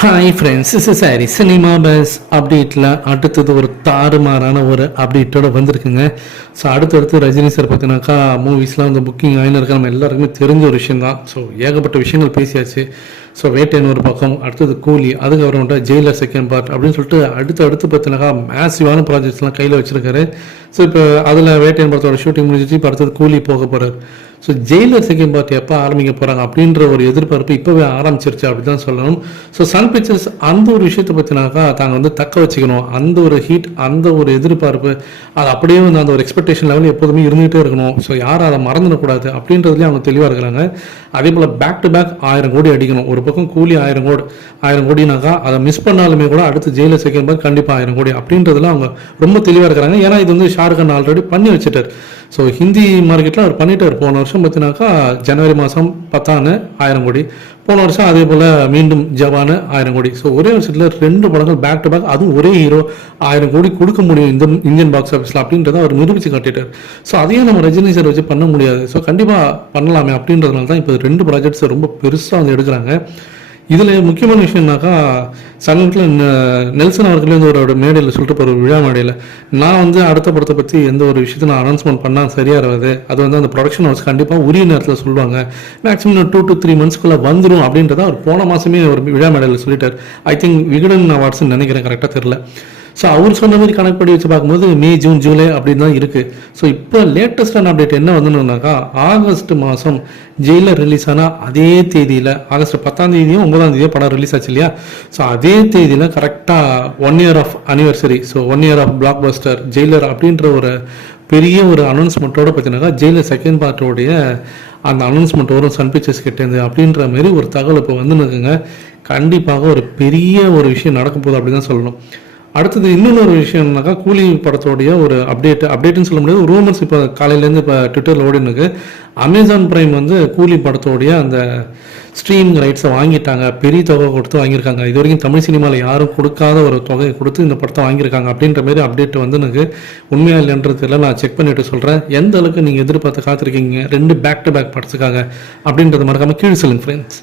Hi friends, sorry cinema bus அப்டேட்டில் அடுத்தது ஒரு தாறுமாறான ஒரு அப்டேட்டோட வந்திருக்குங்க. ஸோ அடுத்தடுத்து ரஜினி சார் பார்த்தினாக்கா மூவிஸ்லாம் வந்து புக்கிங் ஆகின்னு இருக்க நம்ம எல்லாருக்குமே தெரிஞ்ச ஒரு விஷயம் தான். ஸோ ஏகப்பட்ட விஷயங்கள் பேசியாச்சு. ஸோ வேட்டைன்னு ஒரு பக்கம், அடுத்தது கூலி, அதுக்கப்புறமேட்டா ஜெயிலர் செகண்ட் பார்ட் அப்படின்னு சொல்லிட்டு அடுத்து பார்த்தினாக்கா மேசிவான ப்ராஜெக்ட்ஸ்லாம் கையில் வச்சுருக்காரு. ஸோ இப்போ அதில் வேட்டையன் படத்தோட ஷூட்டிங் முடிஞ்சிச்சு. இப்போ அடுத்தது கூலி போக போகிறார். ஸோ ஜெயிலர் செகண்ட் பார்ட் எப்போ ஆரம்பிக்க போகிறாங்க அப்படின்ற ஒரு எதிர்பார்ப்பு இப்போவே ஆரம்பிச்சிருச்சு அப்படி தான் சொல்லணும். ஸோ சன் பிக்சர்ஸ் அந்த ஒரு விஷயத்தை பற்றினாக்கா தாங்க வந்து தக்க வச்சுக்கணும். அந்த ஒரு ஹீட், அந்த ஒரு எதிர்பார்ப்பு, அது அப்படியே வந்து அந்த ஒரு எக்ஸ்பெக்டேஷன் லெவல் எப்போதுமே இருந்துகிட்டே இருக்கணும். ஸோ யாரும் அதை மறந்துடக்கூடாது அப்படின்றதுலேயே அவங்க தெளிவாக இருக்கிறாங்க. அதே போல் பேக் டு பேக் 1000 கோடி அடிக்கணும். ஒரு பக்கம் கூலி 1000 கோடினாக்கா அதை மிஸ் பண்ணாலுமே கூட அடுத்து ஜெயிலர் செகண்ட் பார்ட் கண்டிப்பாக 1000 கோடி அப்படின்றதுல அவங்க ரொம்ப தெளிவாக இருக்கிறாங்க. ஏன்னா இது வந்து ஷாருக்கான் ஆல்ரெடி பண்ணி வச்சுட்டார். ஸோ ஹிந்தி மார்க்கெட்டில் அவர் பண்ணிட்டார். போன வருஷம் பார்த்தினாக்கா ஜனவரி மாதம் 10 1000 கோடி, போன வருஷம் அதே போல் மீண்டும் ஜவானு 1000 கோடி. ஸோ ஒரே வருஷத்தில் 2 படங்கள் பேக் டு பேக், அதுவும் ஒரே ஹீரோ 1000 கோடி கொடுக்க முடியும் இந்த இந்தியன் பாக்ஸ் ஆஃபீஸில் அப்படின்றத அவர் நிரூபித்து காட்டிட்டார். ஸோ அதையும் நம்ம ரஜினி சார் வச்சு பண்ண முடியாது. ஸோ கண்டிப்பாக பண்ணலாமே அப்படின்றதுனால தான் இப்போ 2 ப்ராஜெக்ட்ஸ் ரொம்ப பெருசாக வந்து எடுக்கிறாங்க. இதில் முக்கியமான விஷயம்னாக்கா சமீபத்தில் நெல்சன் அவர்களே வந்து ஒரு மேடையில் சொல்லிட்டு போகிற விழா மேடையில், நான் வந்து அடுத்த படத்தை பற்றி எந்த ஒரு விஷயத்தை நான் அனௌன்ஸ்மெண்ட் பண்ணால் சரியாக இருக்காது, அது வந்து அந்த ப்ரொடக்ஷன் ஹவுஸ் கண்டிப்பாக உரிய நேரத்தில் சொல்லுவாங்க, மேக்ஸிமம் 2 to 3 monthsக்குள்ளே வந்துடும் அப்படின்றத அவர் போன மாதமே ஒரு விழா மேடையில் சொல்லிட்டார். ஐ திங்க் விகடன் அவார்ட்ஸ்ன்னு நினைக்கிறேன், கரெக்டாக தெரில. ஸோ அவர் சொன்ன மாதிரி கணக்குப்படி வச்சு பார்க்கும்போது மே, ஜூன், ஜூலை அப்படின்னு தான் இருக்குது. ஸோ இப்போ லேட்டஸ்டான அப்டேட் என்ன வந்துன்னாக்கா, ஆகஸ்ட் மாதம் ஜெயிலர் ரிலீஸ் ஆனால் அதே தேதியில், ஆகஸ்ட் 10ஆம் தேதியும் 9ஆம் தேதியும் படம் ரிலீஸ் ஆச்சு இல்லையா? ஸோ அதே தேதியில் கரெக்டாக 1 year of anniversary, so 1 year of blockbuster Jailer அப்படின்ற ஒரு பெரிய ஒரு அனௌன்ஸ்மெண்ட்டோட பார்த்தீங்கன்னாக்கா ஜெயிலர் செகண்ட் பார்ட்டோடைய அந்த அனௌன்ஸ்மெண்ட் வரும் சன் பிக்சர்ஸ் கிட்டேருந்து அப்படின்ற மாதிரி ஒரு தகவல் இப்போ வந்துருக்குங்க. கண்டிப்பாக ஒரு பெரிய ஒரு விஷயம் நடக்க போகுது அப்படி தான் சொல்லணும். அடுத்தது இன்னொரு விஷயம்னாக்கா, கூலி படத்தோடைய ஒரு அப்டேட்டுன்னு சொல்ல முடியாது, ரூமர்ஸ் இப்போ காலையிலேருந்து இப்போ ட்விட்டரில் ஓடினுக்கு. அமேசான் பிரைம் வந்து கூலி படத்தோடைய அந்த ஸ்ட்ரீமிங் ரைட்ஸை வாங்கிட்டாங்க, பெரிய தொகை கொடுத்து வாங்கியிருக்காங்க. இது வரைக்கும் தமிழ் சினிமாவில் யாரும் கொடுக்காத ஒரு தொகையை கொடுத்து இந்த படத்தை வாங்கியிருக்காங்க அப்படின்ற மாதிரி அப்டேட் வந்து எனக்கு உண்மையாக இல்லைன்றதுல நான் செக் பண்ணிட்டு சொல்கிறேன். எந்த அளவுக்கு நீங்கள் எதிர்பார்த்து காத்திருக்கீங்க 2 பேக் டு பேக் படத்துக்காக அப்படின்றத மறக்காமல் கீழே சொல்லுங்கள் ஃப்ரெண்ட்ஸ்.